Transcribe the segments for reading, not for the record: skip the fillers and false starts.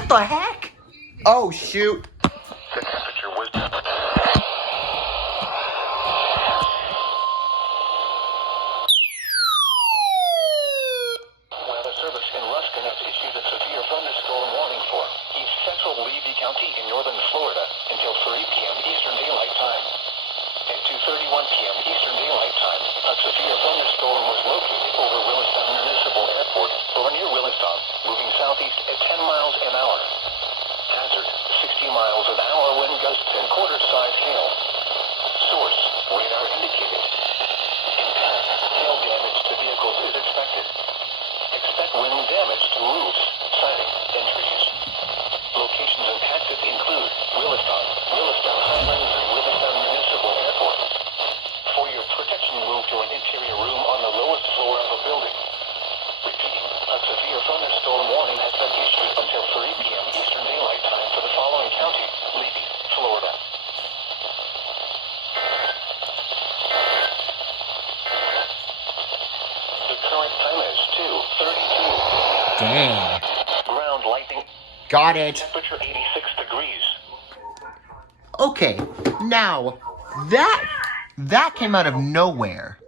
What the heck? Oh, shoot. The temperature was... Weather Service in Ruskin has issued a severe thunderstorm warning for East Central Levy County in northern Florida until 3 p.m. Eastern Daylight Time. At 2:31 p.m. Eastern Daylight Time, a severe thunderstorm was located over Williston Municipal Airport or near Williston, moving southeast at 10 miles an hour. Hazard, 60 miles an hour wind gusts and quarter-size hail. Source, radar indicated. Impact, hail damage to vehicles is expected. Expect wind damage to roofs, siding, and trees. Locations impacted include Williston, Williston Highlands, and Williston Municipal Airport. For your protection, move to an interior room on the lowest floor of a building. Repeating, a severe thunderstorm warning has been issued until 3 p.m. Eastern Daylight Time for the following county, Levy, Florida. The current time is 2:32. Dang. Ground lightning. Got it. Temperature 86 degrees. Okay, now, that came out of nowhere.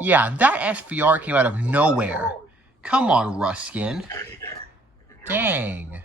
Yeah, that SVR came out of nowhere. Come on, Ruskin. Dang.